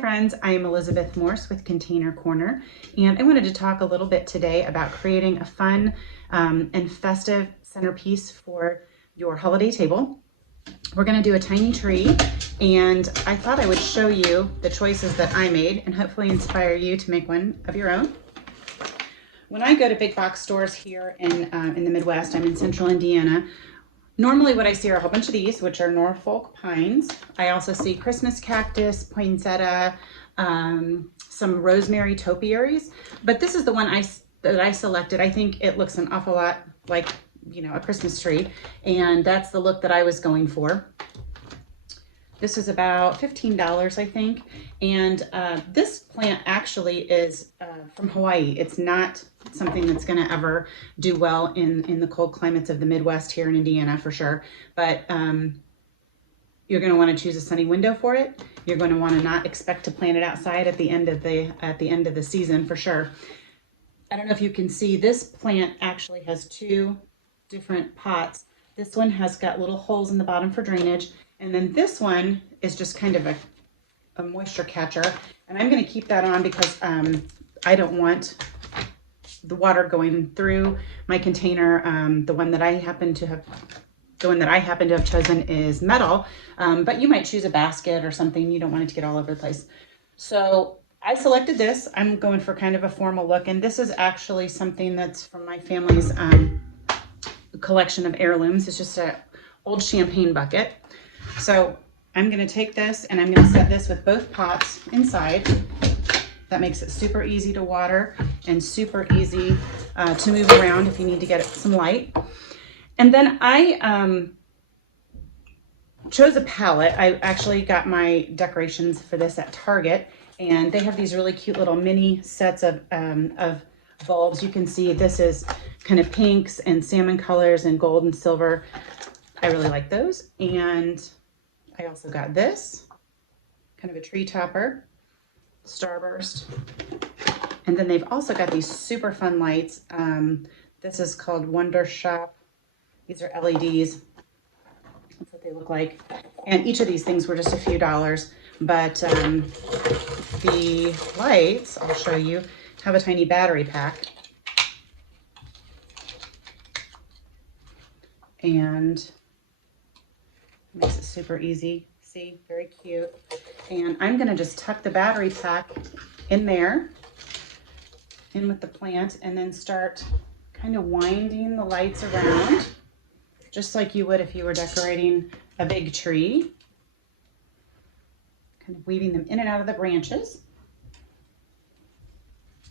friends, I am Elizabeth Morse with Container Corner, and I wanted to talk a little bit today about creating a fun and festive centerpiece for your holiday table. We're going to do a tiny tree, and I thought I would show you the choices that I made and hopefully inspire you to make one of your own. When I go to big box stores here in the Midwest, I'm in central Indiana. Normally what I see are a whole bunch of these, which are Norfolk pines. I also see Christmas cactus, poinsettia, some rosemary topiaries. But this is the one that I selected. I think it looks an awful lot like, you know, a Christmas tree. And that's the look that I was going for. This is about $15, I think. And this plant actually is from Hawaii. It's not something that's going to ever do well in the cold climates of the Midwest here in Indiana for sure. But you're going to want to choose a sunny window for it. You're going to want to not expect to plant it outside at the end of the season for sure. I don't know if you can see, this plant actually has two different pots. This one has got little holes in the bottom for drainage. And then this one is just kind of a moisture catcher. And I'm going to keep that on because I don't want the water going through my container. The one that I happen to have chosen is metal, but you might choose a basket or something. You don't want it to get all over the place. So I selected this. I'm going for kind of a formal look. And this is actually something that's from my family's collection of heirlooms. It's just an old champagne bucket. So I'm going to take this and I'm going to set this with both pots inside. That makes it super easy to water and super easy to move around if you need to get some light. And then I chose a palette. I actually got my decorations for this at Target, and they have these really cute little mini sets of bulbs. You can see this is kind of pinks and salmon colors and gold and silver. I really like those. And I also got this, kind of a tree topper, starburst. And then they've also got these super fun lights. This is called Wonder Shop. These are LEDs. That's what they look like. And each of these things were just a few dollars. But the lights, I'll show you, have a tiny battery pack. And makes it super easy. See, very cute. And I'm going to just tuck the battery pack in there, in with the plant, and then start kind of winding the lights around, just like you would if you were decorating a big tree. Kind of weaving them in and out of the branches.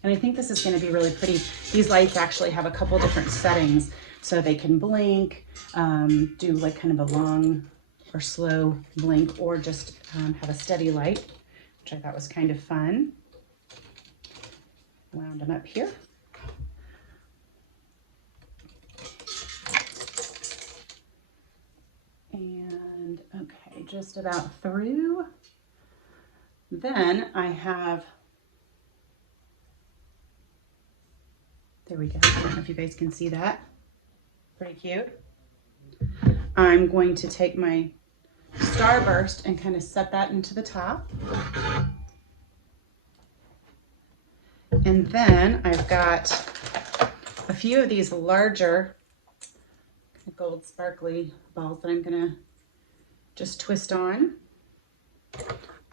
And I think this is going to be really pretty. These lights actually have a couple different settings, so they can blink, do like kind of a long or slow blink, or just have a steady light, which I thought was kind of fun. Wound them up here. And okay, just about through. Then I have, there we go. I don't know if you guys can see that. Pretty cute. I'm going to take my starburst and kind of set that into the top. And then I've got a few of these larger gold sparkly balls that I'm going to just twist on.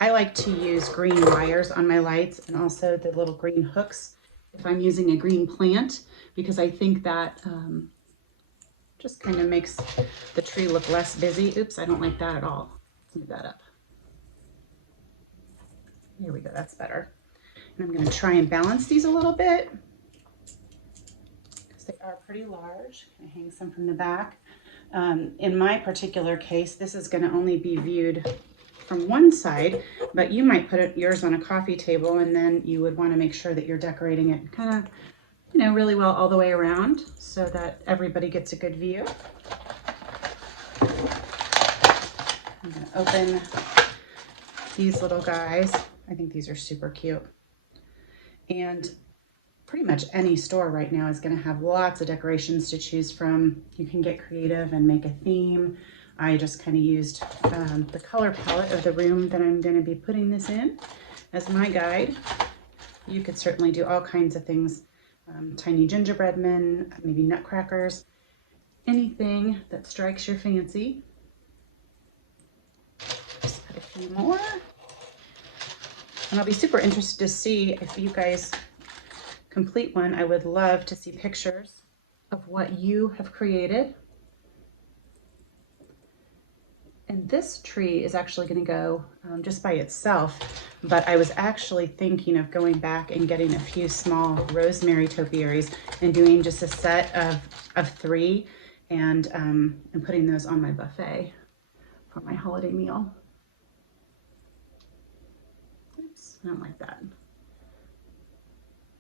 I like to use green wires on my lights and also the little green hooks if I'm using a green plant, because I think that just kind of makes the tree look less busy. Oops, I don't like that at all. Let's move that up. Here we go, that's better. And I'm going to try and balance these a little bit because they are pretty large. I hang some from the back. In my particular case, this is going to only be viewed from one side, but you might put yours on a coffee table, and then you would want to make sure that you're decorating it kind of, you know, really well all the way around so that everybody gets a good view. I'm going to open these little guys. I think these are super cute. And pretty much any store right now is going to have lots of decorations to choose from. You can get creative and make a theme. I just kind of used the color palette of the room that I'm going to be putting this in. as my guide. You could certainly do all kinds of things. Tiny gingerbread men, maybe nutcrackers, anything that strikes your fancy. Just put a few more. And I'll be super interested to see if you guys complete one. I would love to see pictures of what you have created. And this tree is actually going to go just by itself, but I was actually thinking of going back and getting a few small rosemary topiaries and doing just a set of 3 and putting those on my buffet for my holiday meal. Oops, I don't like that.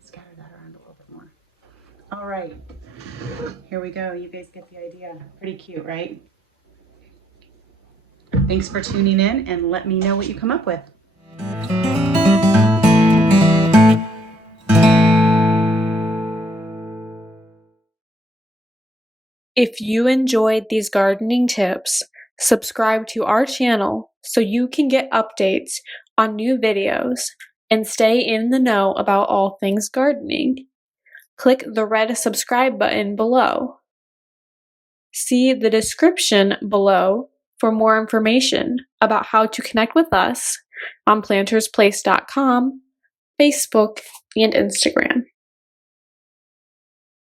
Scatter that around a little bit more. All right, here we go. You guys get the idea. Pretty cute, right? Thanks for tuning in, and let me know what you come up with. If you enjoyed these gardening tips, subscribe to our channel so you can get updates on new videos and stay in the know about all things gardening. Click the red subscribe button below. See the description below for more information about how to connect with us on PlantersPlace.com, Facebook, and Instagram.